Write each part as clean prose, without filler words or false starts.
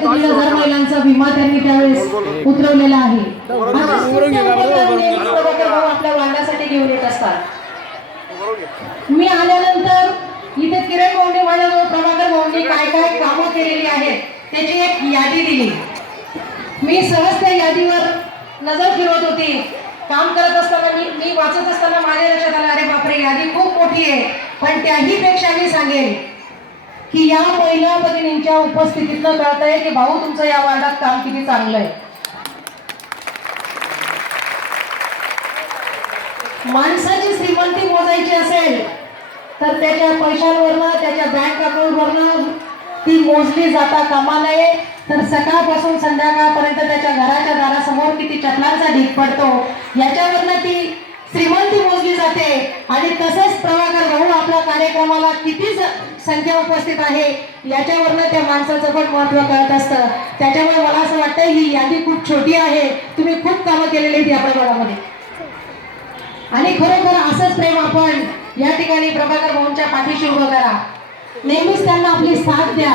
ते 1000 महिलांचा विमा त्यांनी त्यावेळेस उतरवलेला आहे. आपल्या वांड्यासाठी घेऊन येत असतात. मी आल्यानंतर इथे किरण भाऊंनी माझ्याजवळ प्रभाकर भाऊंनी काय काय कामं केलेली आहेत त्याची एक यादी दिली. मी सहज त्या यादीवर नजर फिरवत होती. काम करत असताना मी वाचत असताना माझ्या लक्षात आलं, अरे बापरे, यादी खूप मोठी आहे. पण त्याही पेक्षा मी सांगेन की या महिला भगिनींच्या उपस्थितीतनं कळतंय की भाऊ तुमचं या वार्डात काम किती चांगलं आहे. माणसाची श्रीमंती मोजायची असेल तर त्याच्या पैशांवरनं, त्याच्या बँक अकाउंटवरनं ती मोजली जाता कामा नये. तर सकाळपासून संध्याकाळपर्यंत त्याच्या घराच्या दारासमोर किती चटलांचा ढीग पडतो याच्यावरनं ती श्रीमंती मोजली जाते. आणि तसंच प्रभाकर भाऊ आपल्या कार्यक्रमाला किती संख्या उपस्थित आहे याच्यावरनं त्या माणसाचं पण महत्व कळत असतं. त्याच्यामुळे मला असं वाटतं ही यादी खूप छोटी आहे. तुम्ही खूप कामं केलेली आहेत या प्रभागामध्ये आणि खरोखर असंच प्रेम आपण या ठिकाणी प्रभाकर भाऊंच्या पाठीशी उभं करा. नेहमीच त्यांना आपली साथ द्या.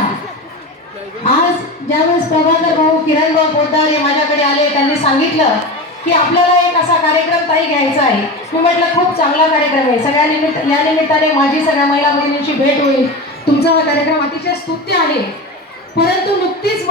आज ज्यावेळेस प्रभाकर भाऊ, किरण भाऊ पोद्दार हे माझ्याकडे आले, त्यांनी सांगितलं की आपल्याला एक असा कार्यक्रम ताई घ्यायचा आहे. मी म्हटलं खूप चांगला कार्यक्रम आहे. या निमित्ताने माझी सगळ्या महिला भगिनींची भेट होईल. तुमचा हा कार्यक्रम अतिशय स्तुत्य आहे. परंतु नुकतीच